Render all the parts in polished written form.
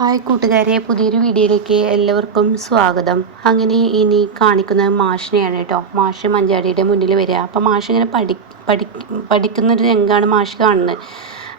Hi കൂട്ടുകാരെ, പുതിയൊരു വീഡിയോയിലേക്ക് എല്ലാവർക്കും സ്വാഗതം. അങ്ങനെ ഇനി കാണിക്കുന്നത് മാഷിനെയാണ് കേട്ടോ. മാഷ് മഞ്ചാടിയുടെ മുന്നിൽ വരിക. അപ്പം മാഷ് ഇങ്ങനെ പഠിക്കുന്നൊരു രംഗമാണ് മാഷ് കാണുന്നത്.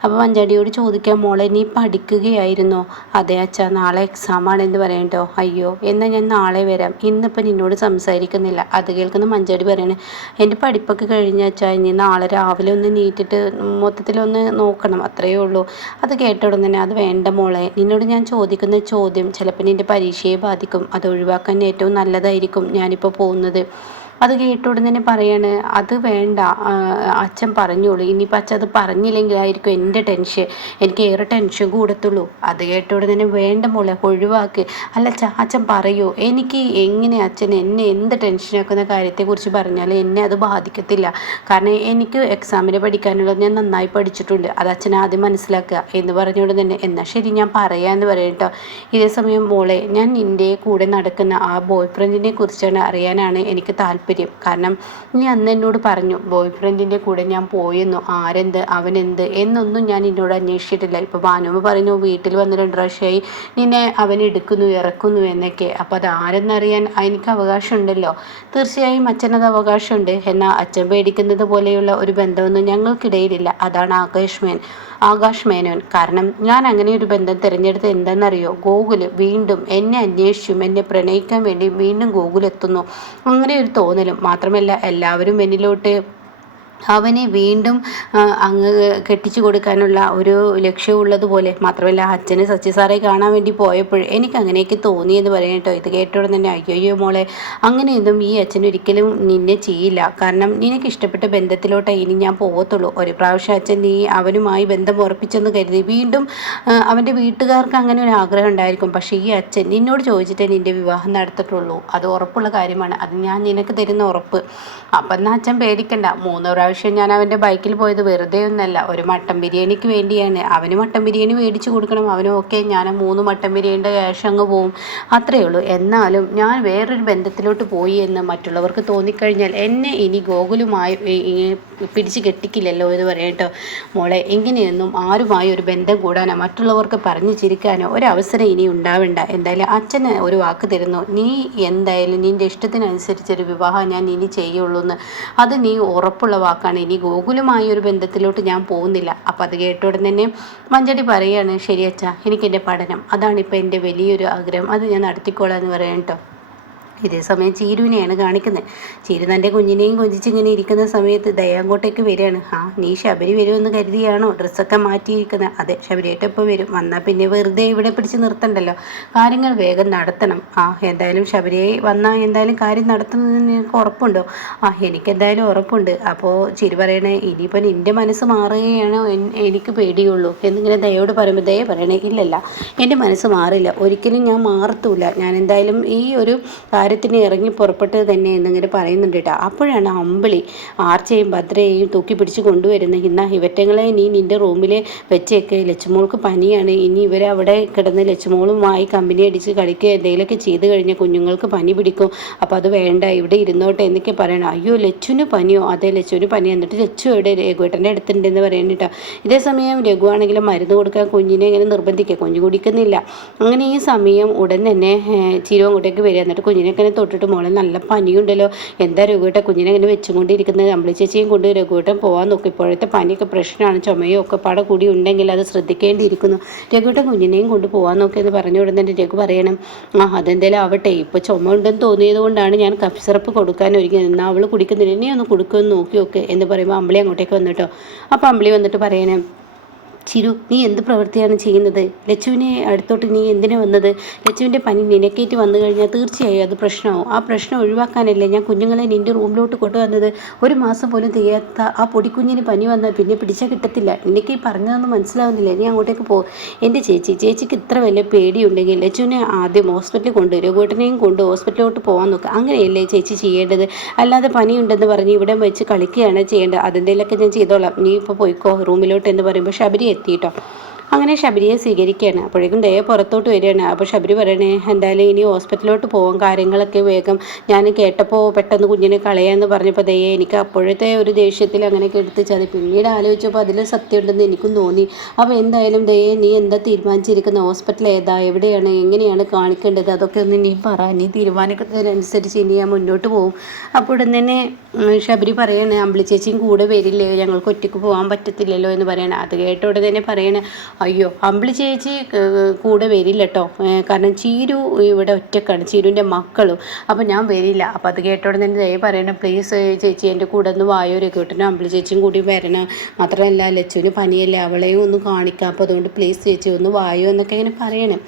അപ്പോൾ മഞ്ചാടിയോട് ചോദിക്കാം, മോളെ നീ പഠിക്കുകയായിരുന്നോ? അതെ അച്ഛാ, നാളെ എക്സാം ആണെന്ന് പറയാം കേട്ടോ. അയ്യോ, എന്നാൽ ഞാൻ നാളെ വരാം, ഇന്നിപ്പോൾ നിന്നോട് സംസാരിക്കുന്നില്ല. അത് കേൾക്കുന്ന മഞ്ചാടി പറയണേ, എൻ്റെ പഠിപ്പൊക്കെ കഴിഞ്ഞ അച്ഛാ, ഇനി നാളെ രാവിലെ ഒന്ന് നീറ്റിട്ട് മൊത്തത്തിലൊന്ന് നോക്കണം, അത്രയേ ഉള്ളൂ. അത് കേട്ട ഉടനെ തന്നെ, അത് വേണ്ട മോളെ, നിന്നോട് ഞാൻ ചോദിക്കുന്ന ചോദ്യം ചിലപ്പോൾ നിൻ്റെ പരീക്ഷയെ ബാധിക്കും, അത് ഒഴിവാക്കാൻ ഏറ്റവും നല്ലതായിരിക്കും ഞാനിപ്പോൾ പോകുന്നത്. അത് കേട്ട ഉടനെ തന്നെ പറയാണ്, അത് വേണ്ട, അച്ഛൻ പറഞ്ഞോളൂ. ഇനിയിപ്പോൾ അച്ഛൻ അത് പറഞ്ഞില്ലെങ്കിലായിരിക്കും എൻ്റെ ടെൻഷൻ, എനിക്ക് ഏറെ ടെൻഷൻ കൂടത്തുള്ളൂ. അത് കേട്ട ഉടനെ തന്നെ, വേണ്ട മോളെ, ഒഴിവാക്ക്. അല്ല അച്ഛൻ പറയൂ, എനിക്ക് എങ്ങനെ അച്ഛൻ എന്നെ എന്ത് ടെൻഷനാക്കുന്ന കാര്യത്തെക്കുറിച്ച് പറഞ്ഞാൽ എന്നെ അത് ബാധിക്കത്തില്ല. കാരണം എനിക്ക് എക്സാമിന് പഠിക്കാനുള്ളത് ഞാൻ നന്നായി പഠിച്ചിട്ടുണ്ട്, അത് അച്ഛൻ ആദ്യം മനസ്സിലാക്കുക എന്ന് പറഞ്ഞുകൊണ്ട് തന്നെ, എന്നാൽ ശരി ഞാൻ പറയാമെന്ന് പറയാം കേട്ടോ. ഇതേ സമയം മോളെ, ഞാൻ നിൻ്റെ കൂടെ നടക്കുന്ന ആ ബോയ് ഫ്രണ്ടിനെ കുറിച്ചാണ് അറിയാനാണ് എനിക്ക് താല്പര്യം. കാരണം നീ അന്ന് എന്നോട് പറഞ്ഞു, ബോയ് ഫ്രണ്ടിൻ്റെ കൂടെ ഞാൻ പോയെന്നു, ആരെന്ത് അവനെന്ത് എന്നൊന്നും ഞാൻ എന്നോട് അന്വേഷിച്ചിട്ടില്ല. ഇപ്പോൾ ഭാനുമ്മ പറഞ്ഞു, വീട്ടിൽ വന്ന് 2 പ്രാവശ്യമായി നിന്നെ അവൻ എടുക്കുന്നു ഇറക്കുന്നു എന്നൊക്കെ. അപ്പോൾ അത് ആരെന്നറിയാൻ എനിക്ക് അവകാശമുണ്ടല്ലോ. തീർച്ചയായും അച്ഛനത് അവകാശമുണ്ട്. എന്നാൽ അച്ഛൻ പേടിക്കുന്നത് പോലെയുള്ള ഒരു ബന്ധമൊന്നും ഞങ്ങൾക്കിടയിലില്ല. അതാണ് ആകാശ് മേനോൻ. കാരണം ഞാൻ അങ്ങനെ ഒരു ബന്ധം തിരഞ്ഞെടുത്ത് എന്താണെന്നറിയോ? ഗോകുൽ വീണ്ടും എന്നെ അന്വേഷിച്ചും എന്നെ പ്രണയിക്കാൻ വേണ്ടി വീണ്ടും ഗോകുൽ എത്തുന്നു, അങ്ങനെ ഒരു തോന്നലും. മാത്രമല്ല എല്ലാവരും എന്നിലോട്ട് അവനെ വീണ്ടും അങ്ങ് കെട്ടിച്ചു കൊടുക്കാനുള്ള ഒരു ലക്ഷ്യമുള്ളതുപോലെ. മാത്രമല്ല അച്ഛന് സച്ചി സാറെ കാണാൻ വേണ്ടി പോയപ്പോൾ എനിക്ക് അങ്ങനെയൊക്കെ തോന്നിയെന്ന് പറയാം കേട്ടോ. ഇത് കേട്ടോടെ തന്നെ, അയ്യോ മോളെ, അങ്ങനെയൊന്നും ഈ അച്ഛൻ ഒരിക്കലും നിന്നെ ചെയ്യില്ല. കാരണം നിനക്ക് ഇഷ്ടപ്പെട്ട ബന്ധത്തിലോട്ട് ഇനി ഞാൻ പോകത്തുള്ളൂ. ഒരു പ്രാവശ്യം അച്ഛൻ നീ അവനുമായി ബന്ധം ഉറപ്പിച്ചെന്ന് കരുതി വീണ്ടും അവൻ്റെ വീട്ടുകാർക്ക് അങ്ങനെ ഒരു ആഗ്രഹം ഉണ്ടായിരിക്കും. പക്ഷേ ഈ അച്ഛൻ നിന്നോട് ചോദിച്ചിട്ടേ നിൻ്റെ വിവാഹം നടത്തിയിട്ടുള്ളൂ. അത് ഉറപ്പുള്ള കാര്യമാണ്, അത് ഞാൻ നിനക്ക് തരുന്ന ഉറപ്പ്. അപ്പം എന്നാൽ അച്ഛൻ പേടിക്കണ്ട. 3 പ്രാവശ്യം ഞാൻ അവൻ്റെ ബൈക്കിൽ പോയത് വെറുതെ ഒന്നല്ല, ഒരു മട്ടൻ ബിരിയാണിക്ക് വേണ്ടിയാണ്. അവന് മട്ടൻ ബിരിയാണി മേടിച്ചു കൊടുക്കണം, അവന് ഓക്കെ, ഞാൻ 3 മട്ടൻ ബിരിയാണിയുടെ ക്യാഷ് അങ്ങ് പോവും, അത്രയേ ഉള്ളൂ. എന്നാലും ഞാൻ വേറൊരു ബന്ധത്തിലോട്ട് പോയി എന്ന് മറ്റുള്ളവർക്ക് തോന്നിക്കഴിഞ്ഞാൽ എന്നെ ഇനി ഗോകുലുമായി പിടിച്ച് കെട്ടിക്കില്ലല്ലോ എന്ന് പറയാം കേട്ടോ. മോളെ, ഇങ്ങനെയൊന്നും ആരുമായി ഒരു ബന്ധം കൂടാനോ മറ്റുള്ളവർക്ക് പറഞ്ഞു ചിരിക്കാനോ ഒരവസരം ഇനി ഉണ്ടാവേണ്ട. എന്തായാലും അച്ഛന് ഒരു വാക്ക് തരുന്നു, നീ എന്തായാലും നിൻ്റെ ഇഷ്ടത്തിനനുസരിച്ചൊരു വിവാഹം ഞാൻ ഇനി ചെയ്യുള്ളൂ എന്ന്. അത് നീ ഉറപ്പുള്ള വാക്കാണ്. ഇനി ഗോകുലുമായി ഒരു ബന്ധത്തിലോട്ട് ഞാൻ പോകുന്നില്ല. അപ്പം അത് കേട്ട ഉടനെ തന്നെ മഞ്ചടി പറയാണ്, ശരി അച്ഛാ, എനിക്കെൻ്റെ പഠനം അതാണിപ്പോൾ എൻ്റെ വലിയൊരു ആഗ്രഹം, അത് ഞാൻ നടത്തിക്കോളാം എന്ന് പറയാം കേട്ടോ. ഇതേ സമയം ചീരുവിനെയാണ് കാണിക്കുന്നത്. ചീരു തൻ്റെ കുഞ്ഞിനെയും കൊഞ്ചിച്ചിങ്ങനെ ഇരിക്കുന്ന സമയത്ത് ദയാങ്കോട്ടേക്ക് വരികയാണ്. നീ ശബരി വരുമെന്ന് കരുതിയാണോ ഡ്രസ്സൊക്കെ മാറ്റിയിരിക്കുന്നത്? അതെ, ശബരിയായിട്ട് എപ്പോൾ വരും? വന്നാൽ പിന്നെ വെറുതെ ഇവിടെ പിടിച്ച് നിർത്തണ്ടല്ലോ, കാര്യങ്ങൾ വേഗം നടത്തണം. എന്തായാലും ശബരിയെ വന്നാൽ എന്തായാലും കാര്യം നടത്തുന്നതിന് നിനക്ക് ഉറപ്പുണ്ടോ? എനിക്കെന്തായാലും ഉറപ്പുണ്ട്. അപ്പോൾ ചിരി പറയണേ, ഇനിയിപ്പോൾ നിൻ്റെ മനസ്സ് മാറുകയാണോ എനിക്ക് പേടിയുള്ളൂ എന്നിങ്ങനെ ദയോട് പറയുമ്പോൾ ദയ പറയണേ, ഇല്ലല്ല, എൻ്റെ മനസ്സ് മാറില്ല, ഒരിക്കലും ഞാൻ മാറത്തുമില്ല. ഞാൻ എന്തായാലും ഈ ഒരു കാര്യത്തിന് ഇറങ്ങി പുറപ്പെട്ടത് തന്നെ എന്നിങ്ങനെ പറയുന്നുണ്ട് കേട്ടോ. അപ്പോഴാണ് അമ്പിളി ആർച്ചയും ഭദ്രയെയും തൂക്കി പിടിച്ച് കൊണ്ടുവരുന്നത്. ഇവറ്റങ്ങളെ നീ നിൻ്റെ റൂമിൽ വെച്ചേക്ക്, ലച്ചുമോൾക്ക് പനിയാണ്, ഇനി ഇവരവിടെ കിടന്ന് ലച്ചുമോളുമായി കമ്പനി അടിച്ച് കളിക്കുക എന്തെങ്കിലുമൊക്കെ ചെയ്ത് കഴിഞ്ഞാൽ കുഞ്ഞുങ്ങൾക്ക് പനി പിടിക്കും, അപ്പോൾ അത് വേണ്ട, ഇവിടെ ഇരുന്നോട്ടെ എന്നൊക്കെ പറയണം. അയ്യോ, ലച്ചുവിന് പനിയോ? അതെ, ലച്ചുവിന് പനി. എന്നിട്ട് ലച്ചു എവിടെ? രഘുവേട്ടൻ്റെ അടുത്തുണ്ടെന്ന് പറയുന്നത് കേട്ടോ. ഇതേ സമയം രഘു ആണെങ്കിലും മരുന്ന് കൊടുക്കാൻ കുഞ്ഞിനെ ഇങ്ങനെ നിർബന്ധിക്കുക, കുഞ്ഞു കുടിക്കുന്നില്ല. അങ്ങനെ ഈ സമയം ഉടൻ തന്നെ ചിരു അങ്ങോട്ടേക്ക് വരിക. എന്നിട്ട് കുഞ്ഞിനെ തൊട്ടിട്ട്, മോളെ നല്ല പനിയുണ്ടല്ലോ, എന്താ രഘുവേട്ടൻ കുഞ്ഞിനെ ഇങ്ങനെ വെച്ചുകൊണ്ടിരിക്കുന്നത്? അമ്പിളി ചേച്ചിയും കൊണ്ട് രഘുവേട്ടൻ പോകാൻ നോക്കി, ഇപ്പോഴത്തെ പനിയൊക്കെ പ്രശ്നമാണ്, ചുമയോ ഒക്കെ പാടെ കൂടി ഉണ്ടെങ്കിൽ അത് ശ്രദ്ധിക്കേണ്ടിയിരിക്കുന്നു, രഘുവേട്ടൻ കുഞ്ഞിനെയും കൊണ്ട് പോകാൻ നോക്കിയെന്ന് പറഞ്ഞു ഉടനെ രഘു പറയണം, അതെന്തായാലും ആവട്ടെ, ഇപ്പോൾ ചുമ ഉണ്ടെന്ന് തോന്നിയത് കൊണ്ടാണ് ഞാൻ കഫ് സിറപ്പ് കൊടുക്കാൻ ഒരുങ്ങിയത്, എന്നാൽ അവൾ കുടിക്കുന്നില്ല, ഇനി ഒന്ന് കൊടുക്കുമെന്ന് നോക്കിയൊക്കെ എന്ന് പറയുമ്പോൾ അമ്പിളി അങ്ങോട്ടേക്ക് വന്നിട്ടോ. അപ്പോൾ അമ്പിളി വന്നിട്ട് പറയണേ, ചിരു, നീ എന്ത് പ്രവൃത്തിയാണ് ചെയ്യുന്നത്? ലച്ചുവിനെ അടുത്തോട്ട് നീ എന്തിനാ വന്നത്? ലച്ചുവിൻ്റെ പനി നിനക്കേറ്റ് വന്നു കഴിഞ്ഞാൽ തീർച്ചയായും അത് പ്രശ്നമാവും. ആ പ്രശ്നം ഒഴിവാക്കാനല്ലേ ഞാൻ കുഞ്ഞുങ്ങളെ നിൻ്റെ റൂമിലോട്ട് കൊണ്ടുവന്നത്? 1 മാസം പോലും തികയാത്ത ആ പൊടിക്കുഞ്ഞിന് പനി വന്നാൽ പിന്നെ പിടിച്ചാൽ കിട്ടത്തില്ല. എനിക്ക് ഈ പറഞ്ഞതൊന്നും മനസ്സിലാവുന്നില്ല, നീ അങ്ങോട്ടേക്ക് പോകും. എൻ്റെ ചേച്ചിക്ക് ഇത്ര വലിയ പേടിയുണ്ടെങ്കിൽ ലച്ചുവിനെ ആദ്യം ഹോസ്പിറ്റലിൽ കൊണ്ട് രഘുവേട്ടനെയും കൊണ്ട് ഹോസ്പിറ്റലിലോട്ട് പോകാൻ നോക്കുക, അങ്ങനെയല്ലേ ചേച്ചി ചെയ്യേണ്ടത്? അല്ലാതെ പനിയുണ്ടെന്ന് പറഞ്ഞ് ഇവിടെ വെച്ച് കളിക്കുകയാണ് ചെയ്യേണ്ടത്. അതെന്തെങ്കിലുമൊക്കെ ഞാൻ ചെയ്തോളാം, നീ ഇപ്പോൾ പോയിക്കോ റൂമിലോട്ട് എന്ന് പറയുമ്പോൾ ശബരി എത്തിയിട്ടോ. അങ്ങനെ ശബരിയെ സ്വീകരിക്കുകയാണ്. അപ്പോഴേക്കും ദയ പുറത്തോട്ട് വരികയാണ്. അപ്പോൾ ശബരി പറയണേ എന്തായാലും ഇനി ഹോസ്പിറ്റലിലോട്ട് പോകാം, കാര്യങ്ങളൊക്കെ വേഗം ഞാൻ കേട്ടപ്പോൾ പെട്ടെന്ന് കുഞ്ഞിനെ കളയാമെന്ന് പറഞ്ഞപ്പോൾ ദയ എനിക്ക് അപ്പോഴത്തെ ഒരു ദേഷ്യത്തിൽ അങ്ങനെയൊക്കെ എടുത്ത് ചതി. പിന്നീട് ആലോചിച്ചപ്പോൾ അതിൽ സത്യമുണ്ടെന്ന് എനിക്കും തോന്നി. അപ്പോൾ എന്തായാലും ദയ നീ എന്താ തീരുമാനിച്ചിരിക്കുന്ന, ഹോസ്പിറ്റൽ ഏതാ, എവിടെയാണ്, എങ്ങനെയാണ് കാണിക്കേണ്ടത്, അതൊക്കെ ഒന്ന് നീ പറ. നീ തീരുമാനിക്കുന്നതിനനുസരിച്ച് ഇനി ഞാൻ മുന്നോട്ട് പോകും. അപ്പോൾ ഉടൻ തന്നെ ശബരി പറയാണ് അമ്പിളി ചേച്ചിയും കൂടെ വരില്ലേ, ഞങ്ങൾക്ക് ഒറ്റയ്ക്ക് പോകാൻ പറ്റത്തില്ലല്ലോ എന്ന് പറയണം. അത് കേട്ട ഉടനെ തന്നെ പറയണേ അയ്യോ അമ്പിളി ചേച്ചി കൂടെ വരില്ല കേട്ടോ, കാരണം ചീരു ഇവിടെ ഒറ്റക്കാണ്, ചീരുവിൻ്റെ മക്കളും, അപ്പോൾ ഞാൻ വരില്ല. അപ്പോൾ അത് കേട്ട ഉടനെ തന്നെ ദയ പറയണം പ്ലീസ് ചേച്ചി എൻ്റെ കൂടെ ഒന്ന് വായോ, രഘുട്ടനും അമ്പിളി ചേച്ചിയും കൂടി വരണം, മാത്രമല്ല ലച്ചുവിന് പനിയല്ലേ അവളെയും ഒന്ന് കാണിക്കാം, അപ്പോൾ അതുകൊണ്ട് പ്ലീസ് ചേച്ചി ഒന്ന് വായോ എന്നൊക്കെ ഇങ്ങനെ പറയണം.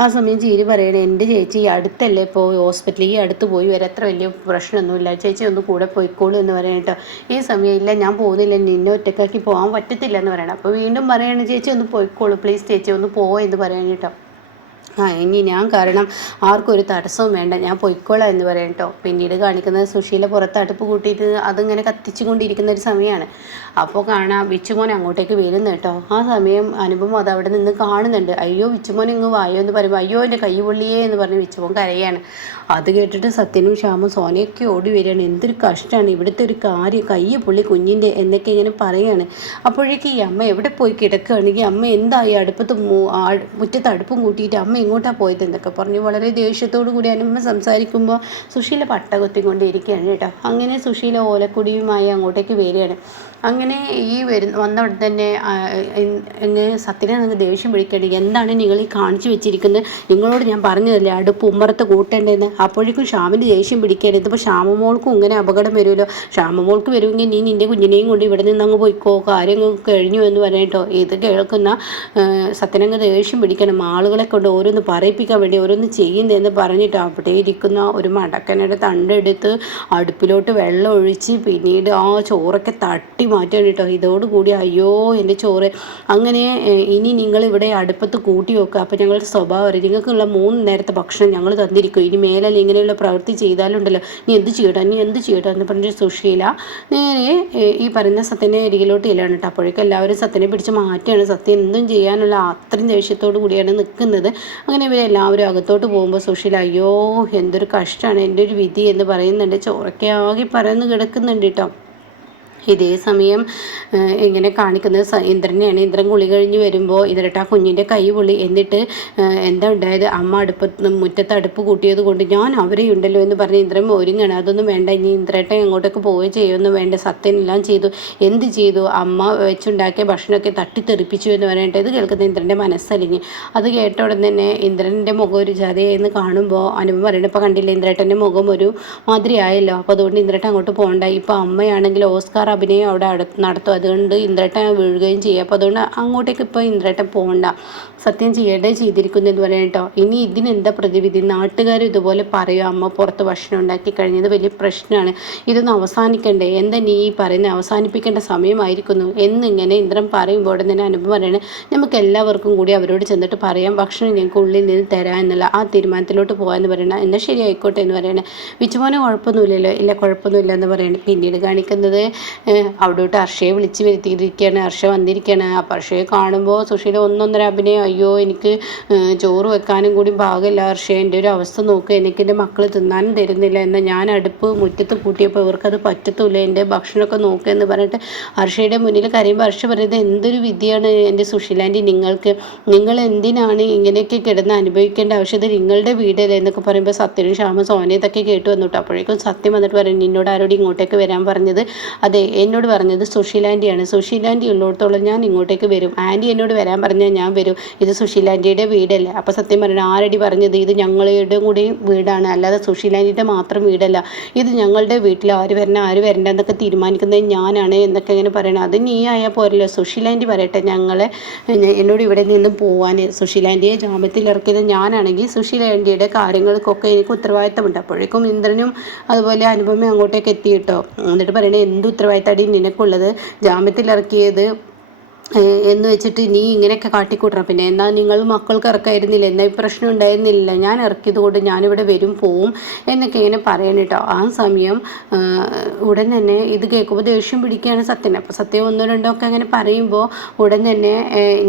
ആ സമയം ചീരി പറയണേ എൻ്റെ ചേച്ചി അടുത്തല്ലേ ഇപ്പോൾ ഹോസ്പിറ്റലിൽ, ഈ അടുത്ത് പോയി വരെ അത്ര വലിയ പ്രശ്നമൊന്നുമില്ല, ചേച്ചി ഒന്ന് കൂടെ പോയിക്കോളൂ എന്ന് പറയട്ടോ. ഈ സമയം ഇല്ല ഞാൻ പോകുന്നില്ല, നിന്നെ ഒറ്റക്കാക്കി പോകാൻ പറ്റത്തില്ല എന്ന് പറയണം. അപ്പോൾ വീണ്ടും പറയണേ ചേച്ചി ഒന്ന് പോയിക്കോളൂ പ്ലീസ് ചേച്ചി ഒന്ന് പോ എന്ന് പറയണം കേട്ടോ. ഇനി ഞാൻ കാരണം ആർക്കും ഒരു തടസ്സവും വേണ്ട, ഞാൻ പൊയ്ക്കോളാം എന്ന് പറയും കേട്ടോ. പിന്നീട് കാണിക്കുന്നത് സുശീല പുറത്ത് അടുപ്പ് കൂട്ടിയിട്ട് അതിങ്ങനെ കത്തിച്ചു കൊണ്ടിരിക്കുന്ന ഒരു സമയമാണ്. അപ്പോൾ കാണാം വിച്ചുമോൻ അങ്ങോട്ടേക്ക് വരുന്നു കേട്ടോ. ആ സമയം അനുപം അത് അവിടെ നിന്ന് കാണുന്നുണ്ട്. അയ്യോ വിച്ചുമോൻ ഇങ്ങ് വായോ എന്ന് പറയുമ്പോൾ അയ്യോ എൻ്റെ കൈ പൊള്ളിയേ എന്ന് പറഞ്ഞ് വിച്ചുമോൻ കരയാണ്. അത് കേട്ടിട്ട് സത്യനും ശ്യാമും സോനയൊക്കെ ഓടി വരികയാണ്. എന്തൊരു കഷ്ടമാണ് ഇവിടുത്തെ ഒരു കാര്യം, കൈ പൊള്ളി കുഞ്ഞിൻ്റെ എന്നൊക്കെ ഇങ്ങനെ പറയുകയാണ്. അപ്പോഴേക്ക് ഈ അമ്മ എവിടെ പോയി കിടക്കുകയാണെങ്കിൽ അമ്മ എന്തായി അടുപ്പത്ത് മുറ്റത്ത് അടുപ്പും കൂട്ടിയിട്ട് അമ്മ എങ്ങോട്ടാണ് പോയത് എന്നൊക്കെ പറഞ്ഞ് വളരെ ദേഷ്യത്തോടു കൂടി അനുപമ സംസാരിക്കുമ്പോൾ സുശീല പട്ട കൊത്തിക്കൊണ്ടിരിക്കുകയാണ് കേട്ടോ. അങ്ങനെ സുശീല ഓലക്കുടിയുമായി അങ്ങോട്ടേക്ക് വരികയാണ്. അങ്ങനെ ഈ വന്ന ഉടൻ തന്നെ സത്യനെ നിങ്ങൾക്ക് ദേഷ്യം പിടിക്കേണ്ടത് എന്താണ് നിങ്ങൾ ഈ കാണിച്ചു വെച്ചിരിക്കുന്നത്, നിങ്ങളോട് ഞാൻ പറഞ്ഞതല്ലേ അടുപ്പ് ഉമ്മറത്ത് കൂട്ടേണ്ടതെന്ന്. അപ്പോഴേക്കും ശ്യാമിൻ്റെ ദേഷ്യം പിടിക്കുകയാണ്. ഇതിപ്പോൾ ശ്യാമമോൾക്കും ഇങ്ങനെ അപകടം വരുമല്ലോ, ശ്യാമമോൾക്ക് വരുമെങ്കിൽ നീ നിൻ്റെ കുഞ്ഞിനെയും കൊണ്ട് ഇവിടെ നിന്ന് അങ്ങ് പോയിക്കോ, കാര്യങ്ങൾ കഴിഞ്ഞു എന്ന് പറഞ്ഞിട്ടോ. ഇത് കേൾക്കുന്ന സത്യനങ്ങ് ദേഷ്യം പിടിക്കണം, ആളുകളെ കൊണ്ട് ഓരോന്ന് പറയിപ്പിക്കാൻ വേണ്ടി ഓരോന്ന് ചെയ്യുന്നതെന്ന് പറഞ്ഞിട്ട് അവിടെ ഇരിക്കുന്ന ഒരു മടക്കനയുടെ തണ്ടെടുത്ത് അടുപ്പിലോട്ട് വെള്ളം ഒഴിച്ച് പിന്നീട് ആ ചോറൊക്കെ തട്ടി മാറ്റാണ് കേട്ടോ. ഇതോടുകൂടി അയ്യോ എൻ്റെ ചോറ്, അങ്ങനെ ഇനി നിങ്ങളിവിടെ അടുപ്പത്ത് കൂട്ടി വെക്കുക, അപ്പോൾ ഞങ്ങളുടെ സ്വഭാവം അറിയാം, നിങ്ങൾക്കുള്ള 3 നേരത്തെ ഭക്ഷണം ഞങ്ങൾ തന്നിരിക്കും, ഇനി മേലല്ല ഇങ്ങനെയുള്ള പ്രവൃത്തി ചെയ്താലുണ്ടല്ലോ നീ എന്ത് ചെയ്യട്ടോ എന്ന് പറഞ്ഞിട്ട് സുശീല നേരെ ഈ പറയുന്ന സത്യൻ്റെ അരികിലോട്ട് ചെല്ലാണ് കേട്ടോ. അപ്പോഴേക്കും എല്ലാവരും സത്യനെ പിടിച്ച് മാറ്റുകയാണ്. സത്യം എന്തും ചെയ്യാനുള്ള അത്രയും ദേഷ്യത്തോടു കൂടിയാണ് നിൽക്കുന്നത്. അങ്ങനെ ഇവരെല്ലാവരും അകത്തോട്ട് പോകുമ്പോൾ സുശീല അയ്യോ എന്തൊരു കഷ്ടമാണ് എൻ്റെ ഒരു വിധി എന്ന് പറയുന്നുണ്ട്. ചോറൊക്കെ ആകെ പറന്ന് കിടക്കുന്നുണ്ട് കേട്ടോ. ഇതേ സമയം ഇങ്ങനെ കാണിക്കുന്നത് ഇന്ദ്രനെയാണ്. ഇന്ദ്രൻ കുളി കഴിഞ്ഞ് വരുമ്പോൾ ഇന്ദ്രട്ട് ആ കുഞ്ഞിൻ്റെ കൈ പൊള്ളി. എന്നിട്ട് എന്താ ഉണ്ടായത്, അമ്മ മുറ്റത്ത് അടുപ്പ് കൂട്ടിയത് കൊണ്ട് ഞാൻ അവരെ ഉണ്ടല്ലോ എന്ന് പറഞ്ഞ് ഇന്ദ്രൻ ഒരുങ്ങണം. അതൊന്നും വേണ്ട, ഇനി ഇന്ദ്രേട്ടൻ എങ്ങോട്ടൊക്കെ പോവുകയും ചെയ്യുമെന്ന് വേണ്ട, സത്യനെല്ലാം ചെയ്തു, എന്ത് ചെയ്തു, അമ്മ വെച്ചുണ്ടാക്കിയ ഭക്ഷണമൊക്കെ തട്ടിത്തെറിപ്പിച്ചു എന്ന് പറയട്ടെ. ഇത് കേൾക്കുന്ന ഇന്ദ്രൻ്റെ മനസ്സലിഞ്ഞ്. അത് കേട്ട ഉടൻ തന്നെ ഇന്ദ്രൻ്റെ മുഖം ഒരു ജാതിയെന്ന് കാണുമ്പോൾ അനുപം പറയണം ഇപ്പോൾ കണ്ടില്ലേ ഇന്ദ്രേട്ടൻ്റെ മുഖം ഒരു മാതിരി ആയല്ലോ, അപ്പോൾ അതുകൊണ്ട് ഇന്ദ്രേട്ടൻ അങ്ങോട്ട് പോകണ്ട, ഇപ്പോൾ അമ്മയാണെങ്കിൽ ഓസ്കാർ അഭിനയം അവിടെ നടത്തും, അതുകൊണ്ട് ഇന്ദ്രേട്ടൻ വീഴുകയും ചെയ്യും, അപ്പോൾ അതുകൊണ്ട് അങ്ങോട്ടേക്ക് ഇപ്പോൾ ഇന്ദ്രേട്ടൻ പോകണ്ട, സത്യം ചെയ്തിരിക്കുന്നു എന്ന് പറയാം കേട്ടോ. ഇനി ഇതിനെന്താ പ്രതിവിധി, നാട്ടുകാർ ഇതുപോലെ പറയും അമ്മ പുറത്ത് ഭക്ഷണം ഉണ്ടാക്കി കഴിഞ്ഞത് വലിയ പ്രശ്നമാണ്, ഇതൊന്നും അവസാനിക്കണ്ടേ, എന്താ നീ പറയുന്നത്, അവസാനിപ്പിക്കേണ്ട സമയമായിരിക്കുന്നു എന്നിങ്ങനെ ഇന്ദ്രൻ പറയുമ്പോൾ ഉടനെ തന്നെ അനുഭവം പറയണേ നമുക്ക് എല്ലാവർക്കും കൂടി അവരോട് ചെന്നിട്ട് പറയാം ഭക്ഷണം ഞങ്ങൾക്ക് ഉള്ളിൽ നിന്ന് തരാം എന്നുള്ള ആ തീരുമാനത്തിലോട്ട് പോകാമെന്ന് പറയണ. എന്നാൽ ശരി ആയിക്കോട്ടെ എന്ന് പറയണേ. വിച്ചുമോനെ കുഴപ്പമൊന്നുമില്ലല്ലോ, ഇല്ല കുഴപ്പമൊന്നുമില്ല എന്ന് പറയണേ. പിന്നീട് കാണിക്കുന്നത് അവിടോട്ട് ഹർഷയെ വിളിച്ച് വരുത്തിയിരിക്കുകയാണ്. ഹർഷ വന്നിരിക്കുകയാണ്. അപ്പോൾ ഹർഷയെ കാണുമ്പോൾ സുശീല ഒന്നൊന്നര അഭിനയം, അയ്യോ എനിക്ക് ചോറ് വെക്കാനും കൂടി ഭാഗമില്ല ഹർഷ, എൻ്റെ ഒരു അവസ്ഥ നോക്കുക, എനിക്ക് എൻ്റെ മക്കൾ തിന്നാനും തരുന്നില്ല, എന്നാൽ ഞാൻ അടുപ്പ് മുറ്റത്ത് കൂട്ടിയപ്പോൾ ഇവർക്കത് പറ്റത്തില്ല, എൻ്റെ ഭക്ഷണമൊക്കെ നോക്കുക എന്ന് പറഞ്ഞിട്ട് ഹർഷയുടെ മുന്നിൽ കരയുമ്പോൾ ഹർഷ പറയുന്നത് എന്തൊരു വിധിയാണ് എൻ്റെ സുശീലാൻ്റി, നിങ്ങൾ എന്തിനാണ് ഇങ്ങനെയൊക്കെ കിടന്ന് അനുഭവിക്കേണ്ട ആവശ്യത, നിങ്ങളുടെ വീടല്ലേ എന്നൊക്കെ പറയുമ്പോൾ സത്യനും ശ്യാമും സോന ഇതൊക്കെ കേട്ട് വന്നിട്ട്. അപ്പോഴേക്കും സത്യം വന്നിട്ട് പറയും നിന്നോട് ആരോട് ഇങ്ങോട്ടേക്ക് വരാൻ പറഞ്ഞത്, അതെ എന്നോട് പറഞ്ഞത് സുശീലാൻ്റിയാണ്, സുശീലാൻ്റി ഉള്ളിടത്തോളം ഞാൻ ഇങ്ങോട്ടേക്ക് വരും, ആൻറ്റി എന്നോട് വരാൻ പറഞ്ഞാൽ ഞാൻ വരും, ഇത് സുശീലാൻ്റിയുടെ വീടല്ലേ. അപ്പോൾ സത്യം പറഞ്ഞാൽ ആരടി പറഞ്ഞത്, ഇത് ഞങ്ങളുടെ കൂടി വീടാണ്, അല്ലാതെ സുശീലാൻ്റിയുടെ മാത്രം വീടല്ല, ഇത് ഞങ്ങളുടെ വീട്ടിൽ ആര് വരണ്ട എന്നൊക്കെ തീരുമാനിക്കുന്നത് ഞാനാണ് എന്നൊക്കെ ഇങ്ങനെ പറയണം. അത് നീ ആയാൽ പോരല്ലോ, സുശീലാൻ്റി പറയട്ടെ എന്നോട് ഇവിടെ നിന്ന് പോവാൻ, സുശീലാൻ്റിയെ ജാമ്യത്തിൽ ഇറക്കിയത് ഞാനാണെങ്കിൽ സുശീലാൻ്റിയുടെ കാര്യങ്ങൾക്കൊക്കെ എനിക്ക് ഉത്തരവാദിത്തമുണ്ട്. അപ്പോഴേക്കും ഇന്ദ്രനും അതുപോലെ അനുപമ അങ്ങോട്ടേക്ക് എത്തി കേട്ടോ. എന്നിട്ട് പറയണേ എന്ത് ഉത്തരവാദിത്തടി നിനക്കുള്ളത്, ജാമ്യത്തിൽ ഇറക്കിയത് എന്ന് വെച്ചിട്ട് നീ ഇങ്ങനെയൊക്കെ കാട്ടിക്കൂട്ടണം. പിന്നെ എന്നാൽ നിങ്ങൾ മക്കൾക്ക് ഇറക്കായിരുന്നില്ല, എന്നാൽ ഈ പ്രശ്നം ഉണ്ടായിരുന്നില്ല, ഞാൻ ഇറക്കിയത് കൊണ്ട് ഞാനിവിടെ വരും പോവും എന്നൊക്കെ ഇങ്ങനെ പറയണം കേട്ടോ. ആ സമയം ഉടൻ തന്നെ ഇത് കേൾക്കുമ്പോൾ ദേഷ്യം പിടിക്കുകയാണ് സത്യൻ. അപ്പോൾ സത്യം ഒന്നോ രണ്ടോ ഒക്കെ അങ്ങനെ പറയുമ്പോൾ ഉടൻ തന്നെ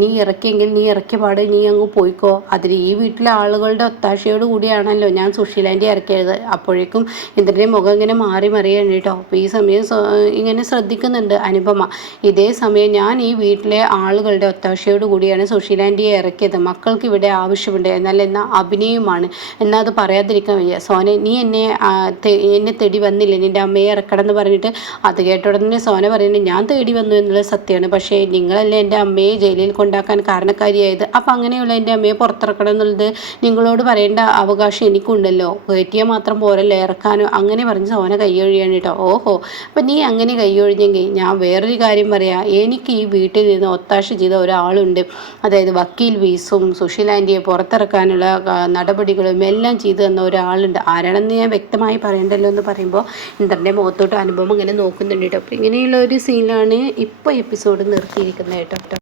നീ ഇറക്കിയെങ്കിൽ നീ ഇറക്കിയ പാട് നീ അങ്ങ് പോയിക്കോ, അതിൽ ഈ വീട്ടിലെ ആളുകളുടെ ഒത്താശയോട് കൂടിയാണല്ലോ ഞാൻ സുശീലാൻ്റെ ഇറക്കിയത്. അപ്പോഴേക്കും ഇന്ദ്രൻ്റെ മുഖം ഇങ്ങനെ മാറി മറിയാണ് കേട്ടോ. അപ്പോൾ ഈ സമയം ഇങ്ങനെ ശ്രദ്ധിക്കുന്നുണ്ട് അനുപമ. ഇതേ സമയം ഞാൻ ഈ വീട്ടിൽ ആളുകളുടെ ഒത്താശയോട് കൂടിയാണ് സുശീലാൻ്റിയെ ഇറക്കിയത്. മക്കൾക്ക് ഇവിടെ ആവശ്യമുണ്ട്, എന്നാൽ അഭിനയമാണ്, എന്നാൽ അത് പറയാതിരിക്കാൻ വയ്യ. സോന നീ എന്നെ തേടി വന്നില്ലേ നിൻ്റെ അമ്മയെ ഇറക്കണം എന്ന് പറഞ്ഞിട്ട്. അത് കേട്ട ഉടനെ സോന പറയുന്നത് ഞാൻ തേടി വന്നു എന്നുള്ളത് സത്യമാണ്, പക്ഷേ നിങ്ങളല്ലേ എൻ്റെ അമ്മയെ ജയിലിൽ കൊണ്ടാക്കാൻ കാരണക്കാരിയായത്. അപ്പം അങ്ങനെയുള്ള എൻ്റെ അമ്മയെ പുറത്തിറക്കണം എന്നുള്ളത് നിങ്ങളോട് പറയേണ്ട അവകാശം എനിക്കുണ്ടല്ലോ, കയറ്റിയാൽ മാത്രം പോരല്ലോ ഇറക്കാനോ, അങ്ങനെ പറഞ്ഞ് സോന കൈയൊഴിയാണ് കേട്ടോ. ഓഹോ, അപ്പം നീ അങ്ങനെ കൈയൊഴിഞ്ഞെങ്കിൽ ഞാൻ വേറൊരു കാര്യം പറയാം. എനിക്ക് ഈ വീട്ടിൽ നിന്ന് ഒത്താശ ചെയ്ത ഒരാളുണ്ട്, അതായത് വക്കീൽ വീസും സുശീലാൻ്റിയെ പുറത്തിറക്കാനുള്ള നടപടികളും എല്ലാം ചെയ്തു തന്ന ഒരാളുണ്ട്. ആരാണെന്ന് ഞാൻ വ്യക്തമായി പറയണ്ടല്ലോ എന്ന് പറയുമ്പോൾ ഇന്ദ്രൻ്റെ മുഖത്തോട്ട് അനുഭവം ഇങ്ങനെ നോക്കുന്നുണ്ട് കേട്ടോ. അപ്പോൾ ഇങ്ങനെയുള്ള ഒരു സീനിലാണ് ഇപ്പോൾ എപ്പിസോഡ് നിർത്തിയിരിക്കുന്നത് കേട്ടോ.